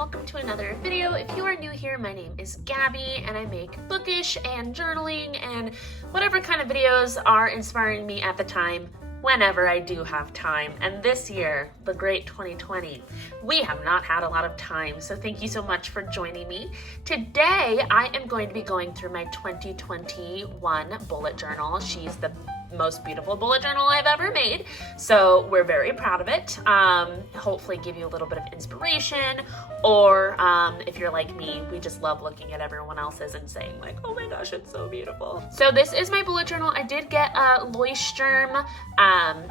welcome to another video. If you are new here, my name is Gabby and I make bookish and journaling and whatever kind of videos are inspiring me at the time whenever I do have time. And this year, the great 2020, we have not had a lot of time, so thank you so much for joining me. Today, I am going to be going through my 2021 bullet journal. She's the most beautiful bullet journal I've ever made, so we're very proud of it. Hopefully give you a little bit of inspiration, or if you're like me, we just love looking at everyone else's and saying like, oh my gosh, it's so beautiful. So this is my bullet journal. I did get a Leuchtturm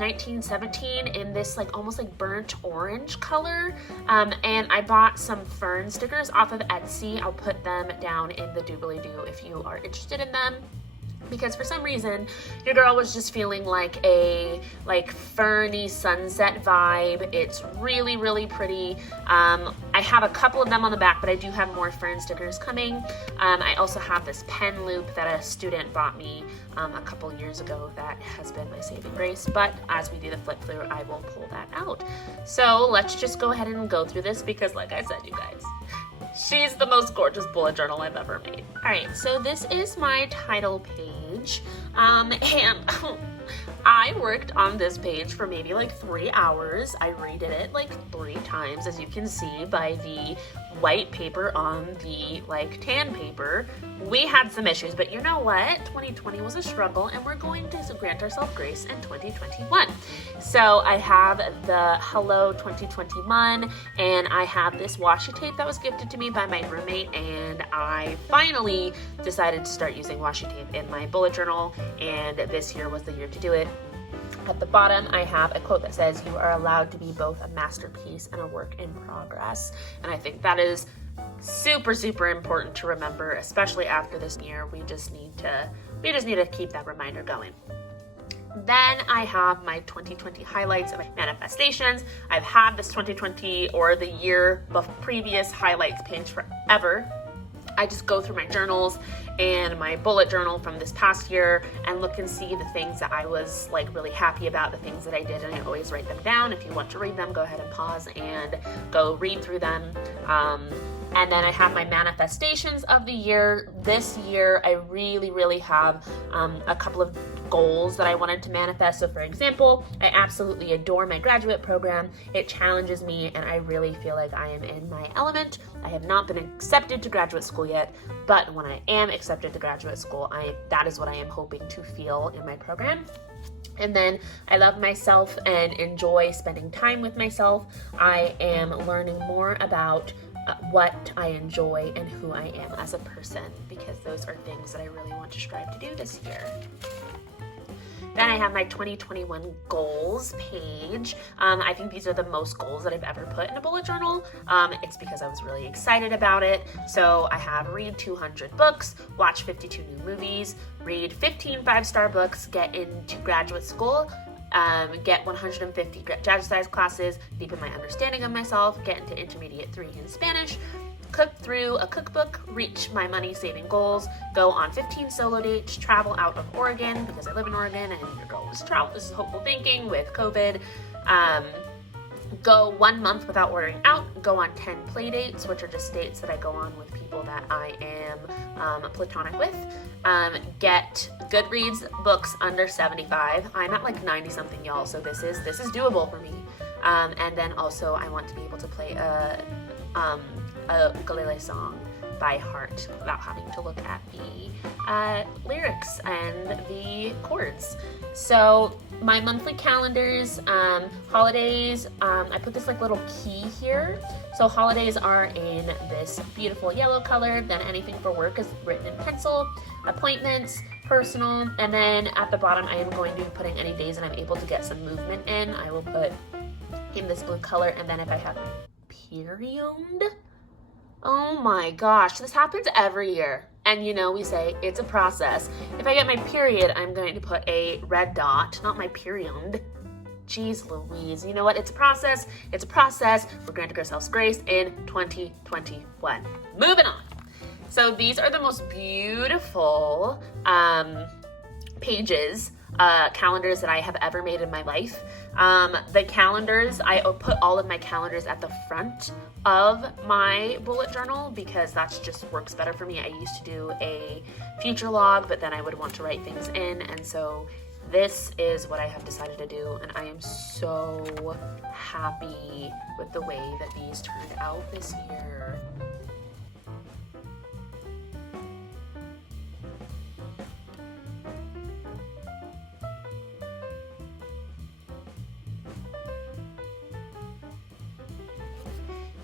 1917 in this like almost like burnt orange color, and I bought some fern stickers off of Etsy. I'll put them down in the doobly-doo if you are interested in them, because for some reason your girl was just feeling like a ferny sunset vibe. It's really, really pretty. I have a couple of them on the back, but I do have more fern stickers coming. I also have this pen loop that a student bought me a couple years ago that has been my saving grace, but as we do the flip through, I will pull that out. So let's just go ahead and go through this, because like I said, you guys, she's the most gorgeous bullet journal I've ever made. All right, so this is my title page, and I worked on this page for maybe like 3 hours. I redid it like 3 times, as you can see by the white paper on the like tan paper. We had some issues, but you know what? 2020 was a struggle, and we're going to grant ourselves grace in 2021. So I have the Hello 2021, and I have this washi tape that was gifted to me by my roommate, and I finally decided to start using washi tape in my bullet journal, and this year was the year to do it. At the bottom, I have a quote that says, "You are allowed to be both a masterpiece and a work in progress." And I think that is super, super important to remember, especially after this year. We just need to keep that reminder going. Then I have my 2020 highlights and my manifestations. I've had this 2020 or the year previous highlights page forever. I just go through my journals and my bullet journal from this past year and look and see the things that I was like really happy about, the things that I did, and I always write them down. If you want to read them, go ahead and pause and go read through them. And then I have my manifestations of the year. This year, I really, really have a couple of goals that I wanted to manifest. So for example, I absolutely adore my graduate program. It challenges me, and I really feel like I am in my element. I have not been accepted to graduate school yet, but when I am accepted to graduate school, that is what I am hoping to feel in my program. And then I love myself and enjoy spending time with myself. I am learning more about what I enjoy and who I am as a person, because those are things that I really want to strive to do this year. Then I have my 2021 goals page. I think these are the most goals that I've ever put in a bullet journal. It's because I was really excited about it. So I have read 200 books, watch 52 new movies, read 15 5-star books, get into graduate school, get 150 jazzercise classes, deepen my understanding of myself, get into intermediate 3 in Spanish, cook through a cookbook, reach my money saving goals, go on 15 solo dates, travel out of Oregon, because I live in Oregon and your girl was travel. This is hopeful thinking with COVID. Go 1 month without ordering out, go on 10 play dates, which are just dates that I go on with people that I am platonic with. Get Goodreads books under 75. I'm at like 90 something, y'all, so this is doable for me. And then also I want to be able to play a ukulele song by heart without having to look at the lyrics and the chords. So my monthly calendars, holidays, I put this like little key here. So holidays are in this beautiful yellow color. Then anything for work is written in pencil, appointments, personal, and then at the bottom I am going to be putting any days that I'm able to get some movement in. I will put in this blue color. And then if I have period, oh my gosh, this happens every year. And you know, we say it's a process. If I get my period, I'm going to put a red dot, not my period. Jeez Louise, you know what? It's a process. It's a process. We're granting ourselves grace in 2021. Moving on. So these are the most beautiful pages calendars that I have ever made in my life. The calendars, I put all of my calendars at the front of my bullet journal because that's just works better for me. I used to do a future log, but then I would want to write things in, and so this is what I have decided to do, and I am so happy with the way that these turned out this year.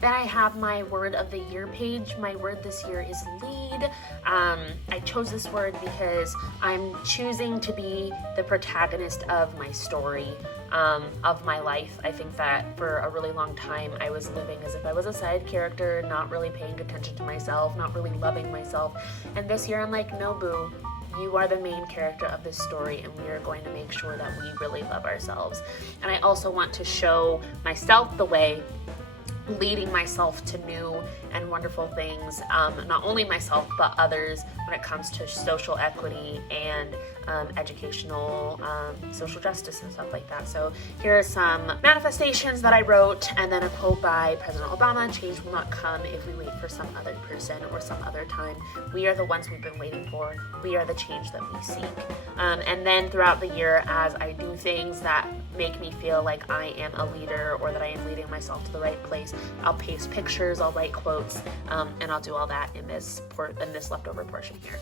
Then I have my word of the year page. My word this year is lead. I chose this word because I'm choosing to be the protagonist of my story, of my life. I think that for a really long time I was living as if I was a side character, not really paying attention to myself, not really loving myself. And this year I'm like, no boo, you are the main character of this story, and we are going to make sure that we really love ourselves. And I also want to show myself the way, leading myself to new and wonderful things, not only myself but others, when it comes to social equity and educational social justice and stuff like that. So here are some manifestations that I wrote, and then a quote by President Obama: change will not come if we wait for some other person or some other time. We are the ones we've been waiting for. We are the change that we seek. And then throughout the year, as I do things that make me feel like I am a leader or that I am leading myself to the right place, I'll paste pictures, I'll write quotes, and I'll do all that in this leftover portion here.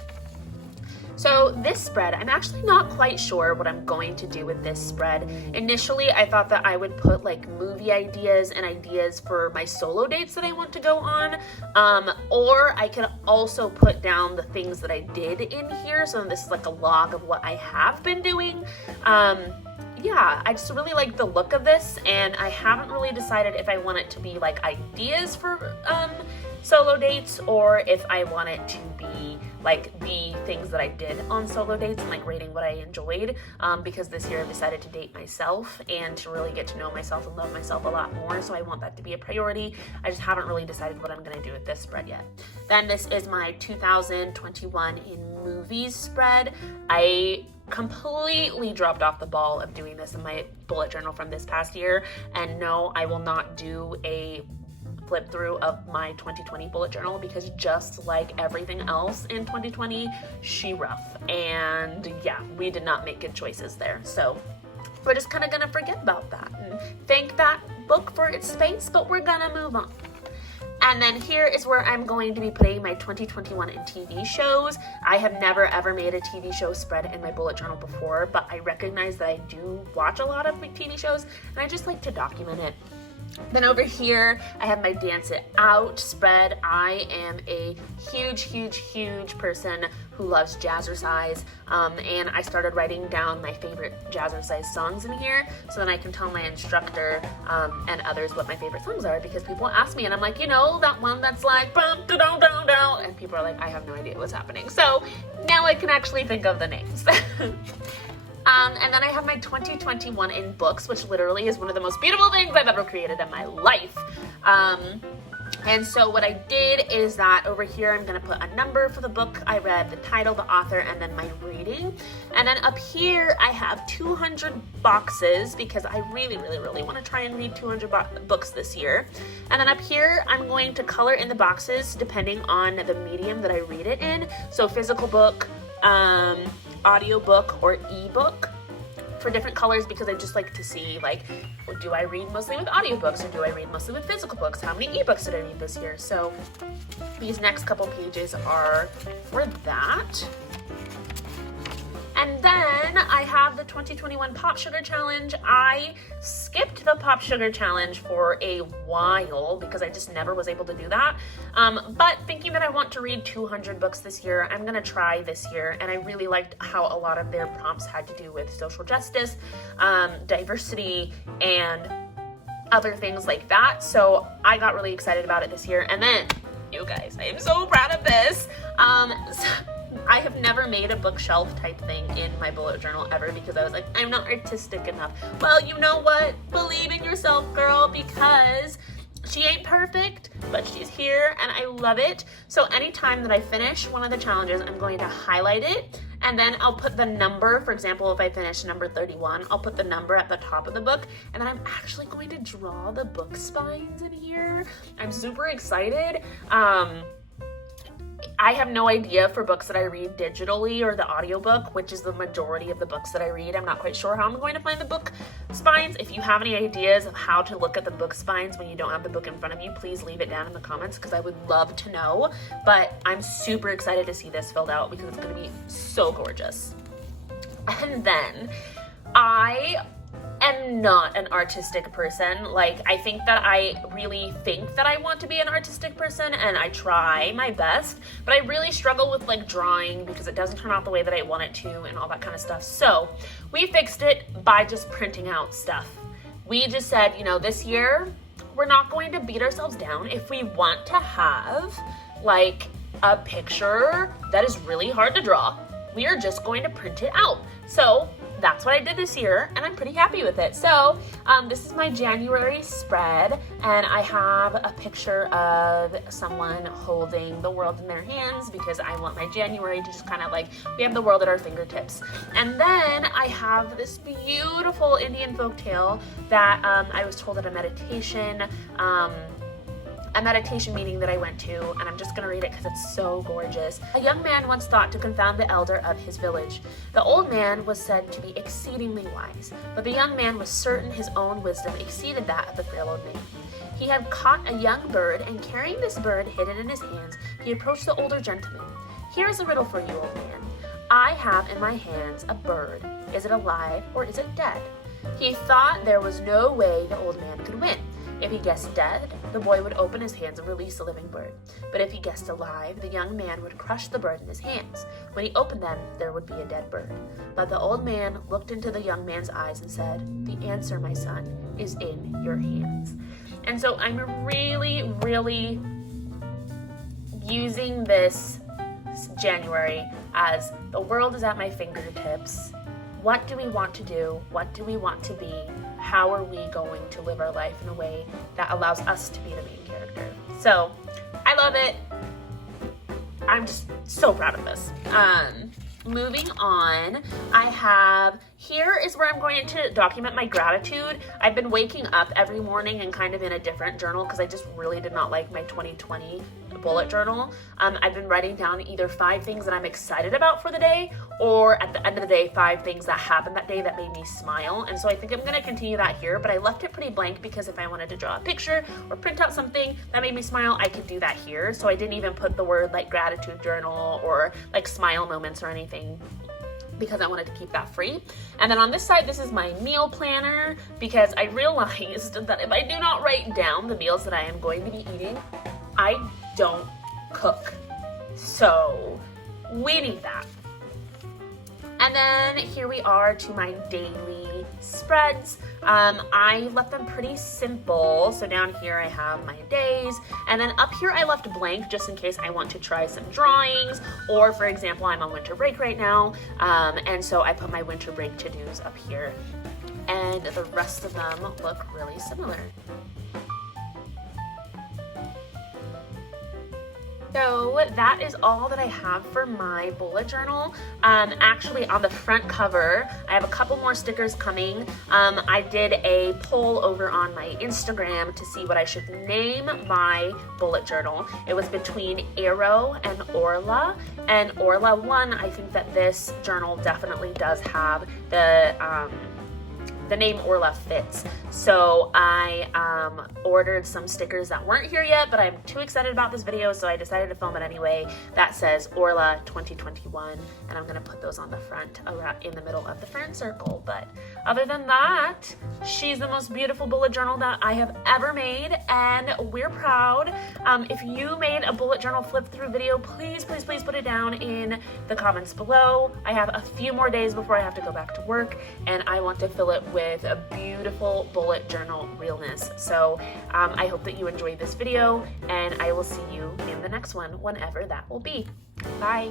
So this spread, I'm actually not quite sure what I'm going to do with this spread. Initially, I thought that I would put like movie ideas and ideas for my solo dates that I want to go on, or I could also put down the things that I did in here. So this is like a log of what I have been doing. Yeah, I just really like the look of this, and I haven't really decided if I want it to be like ideas for solo dates, or if I want it to be like the things that I did on solo dates and like rating what I enjoyed, because this year I've decided to date myself and to really get to know myself and love myself a lot more, so I want that to be a priority. I just haven't really decided what I'm going to do with this spread yet. Then this is my 2021 in movies spread. I completely dropped off the ball of doing this in my bullet journal from this past year, and no, I will not do a flip through of my 2020 bullet journal, because just like everything else in 2020, she rough, and yeah, we did not make good choices there. So we're just kind of gonna forget about that and thank that book for its space, but we're gonna move on. And then here is where I'm going to be putting my 2021 in TV shows. I have never ever made a TV show spread in my bullet journal before, but I recognize that I do watch a lot of TV shows, and I just like to document it. Then over here, I have my Dance It Out spread. I am a huge person who loves jazzercise, and I started writing down my favorite jazzercise songs in here, so then I can tell my instructor and others what my favorite songs are, because people ask me, and I'm like, you know, that one that's like bum da down down down, and people are like, I have no idea what's happening. So now I can actually think of the names. And then I have my 2021 in books, which literally is one of the most beautiful things I've ever created in my life. And so what I did is that over here, I'm going to put a number for the book I read, the title, the author, and then my reading. And then up here, I have 200 boxes, because I really want to try and read 200 books this year. And then up here, I'm going to color in the boxes depending on the medium that I read it in. So physical book, audiobook, or ebook, for different colors, because I just like to see, like, well, do I read mostly with audiobooks, or do I read mostly with physical books? How many ebooks did I read this year? So these next couple pages are for that. And then I have the 2021 Pop Sugar Challenge. I skipped the Pop Sugar Challenge for a while because I just never was able to do that. But thinking that I want to read 200 books this year, I'm gonna try this year. And I really liked how a lot of their prompts had to do with social justice, diversity, and other things like that. So I got really excited about it this year. And then, you guys, I am so proud of this. I have never made a bookshelf type thing in my bullet journal ever, because I was like, I'm not artistic enough. Well, you know what? Believe in yourself, girl, because she ain't perfect, but she's here and I love it. So anytime that I finish one of the challenges, I'm going to highlight it and then I'll put the number. For example, if I finish number 31, I'll put the number at the top of the book, and then I'm actually going to draw the book spines in here. I'm super excited. I have no idea for books that I read digitally or the audiobook, which is the majority of the books that I read. I'm not quite sure how I'm going to find the book spines. If you have any ideas of how to look at the book spines when you don't have the book in front of you, please leave it down in the comments because I would love to know. But I'm super excited to see this filled out because it's going to be so gorgeous. And then I am not an artistic person. Like, I think that I really think that I want to be an artistic person, and I try my best, but I really struggle with like drawing because it doesn't turn out the way that I want it to and all that kind of stuff. So we fixed it by just printing out stuff. We just said, you know, this year we're not going to beat ourselves down. If we want to have like a picture that is really hard to draw, we are just going to print it out. So that's what I did this year, and I'm pretty happy with it. So this is my January spread, and I have a picture of someone holding the world in their hands because I want my January to just kind of like, we have the world at our fingertips. And then I have this beautiful Indian folktale that I was told at a meditation meeting that I went to, and I'm just gonna read it because it's so gorgeous. A young man once thought to confound the elder of his village. The old man was said to be exceedingly wise, but the young man was certain his own wisdom exceeded that of the frail old man. He had caught a young bird, and carrying this bird hidden in his hands, he approached the older gentleman. Here is a riddle for you, old man. I have in my hands a bird. Is it alive or is it dead? He thought there was no way the old man could win. If he guessed dead, the boy would open his hands and release the living bird. But if he guessed alive, the young man would crush the bird in his hands. When he opened them, there would be a dead bird. But the old man looked into the young man's eyes and said, "The answer, my son, is in your hands." And so I'm really, really using this January as the world is at my fingertips. What do we want to do? What do we want to be? How are we going to live our life in a way that allows us to be the main character? So I love it. I'm just so proud of this. Moving on, I have, here is where I'm going to document my gratitude. I've been waking up every morning and kind of in a different journal because I just really did not like my 2020 bullet journal. I've been writing down either 5 things that I'm excited about for the day, or at the end of the day, 5 things that happened that day that made me smile. And so I think I'm going to continue that here, but I left it pretty blank because if I wanted to draw a picture or print out something that made me smile, I could do that here. So I didn't even put the word like gratitude journal or like smile moments or anything, because I wanted to keep that free. And then on this side, this is my meal planner, because I realized that if I do not write down the meals that I am going to be eating, I don't cook. So we need that. And then here we are to my daily spreads. I left them pretty simple. So down here I have my days, and then up here I left blank just in case I want to try some drawings, or for example, I'm on winter break right now, and so I put my winter break to-dos up here, and the rest of them look really similar. So that is all that I have for my bullet journal. Actually on the front cover, I have a couple more stickers coming. I did a poll over on my Instagram to see what I should name my bullet journal. It was between Arrow and Orla, and Orla won. I think that this journal definitely does have the name Orla fits. So I ordered some stickers that weren't here yet, but I'm too excited about this video, so I decided to film it anyway. That says Orla 2021, and I'm gonna put those on the front, around in the middle of the friend circle. But other than that, she's the most beautiful bullet journal that I have ever made, and we're proud. If you made a bullet journal flip through video, please, please, please put it down in the comments below. I have a few more days before I have to go back to work, and I want to fill it with a beautiful bullet journal realness. So I hope that you enjoyed this video, and I will see you in the next one, whenever that will be. Bye.